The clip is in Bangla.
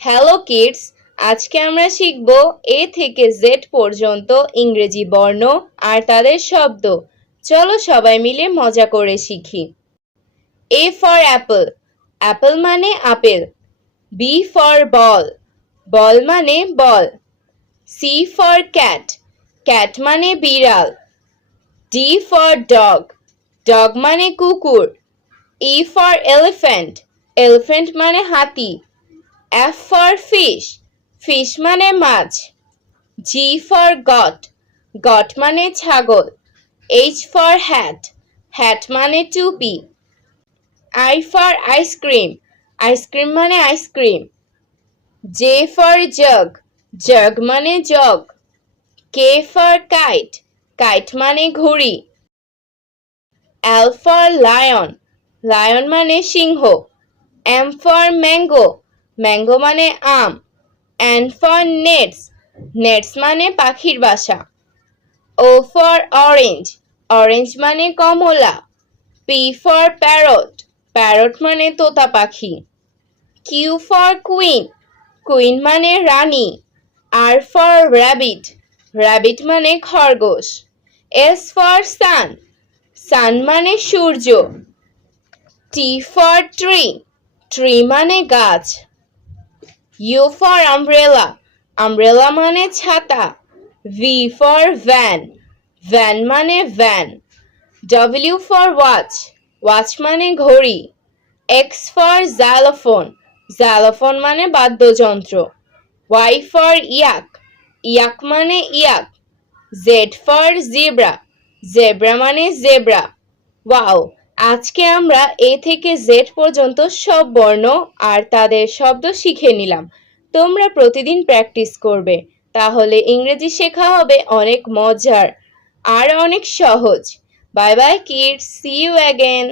হ্যালো কিডস, আজকে আমরা শিখব এ থেকে জেড পর্যন্ত ইংরেজি বর্ণ আর তাদের শব্দ। চলো সবাই মিলে মজা করে শিখি। এ ফর অ্যাপল, অ্যাপল মানে আপেল। বি ফর বল, বল মানে বল। সি ফর ক্যাট, ক্যাট মানে বিড়াল। ডি ফর ডগ, ডগ মানে কুকুর। ই ফর এলিফ্যান্ট, এলিফ্যান্ট মানে হাতি। F for fish, fish মানে মাছ। G for goat, goat মানে ছাগল। H for hat, hat মানে টুপি। I for ice cream, ice cream মানে ice cream. J for jug, jug মানে jug. K for kite, kite মানে ঘুড়ি। L for lion, lion মানে সিংহ। M for mango, ম্যাঙ্গো মানে আম। N for nets, nets মানে পাখির বাসা। O for orange, orange মানে কমলা। P for parrot, parrot মানে তোতা পাখি। Q for queen, queen মানে রানী। R for rabbit, rabbit মানে খরগোশ। S for sun, sun মানে সূর্য। T for tree, tree মানে গাছ। U for umbrella, umbrella মানে ছাতা। V for van, van মানে van. W for watch, watch মানে ঘড়ি। X for xylophone, xylophone মানে বাদ্যযন্ত্র। Y for yak, yak মানে ইয়াক। Z for zebra, zebra মানে জেব্রা। ওয়াও, আজকে আমরা এ থেকে জেড পর্যন্ত সব বর্ণ আর তাদের শব্দ শিখে নিলাম। তোমরা প্রতিদিন প্র্যাকটিস করবে, তাহলে ইংরেজি শেখা হবে অনেক মজার আর অনেক সহজ। Bye bye kids, see you again.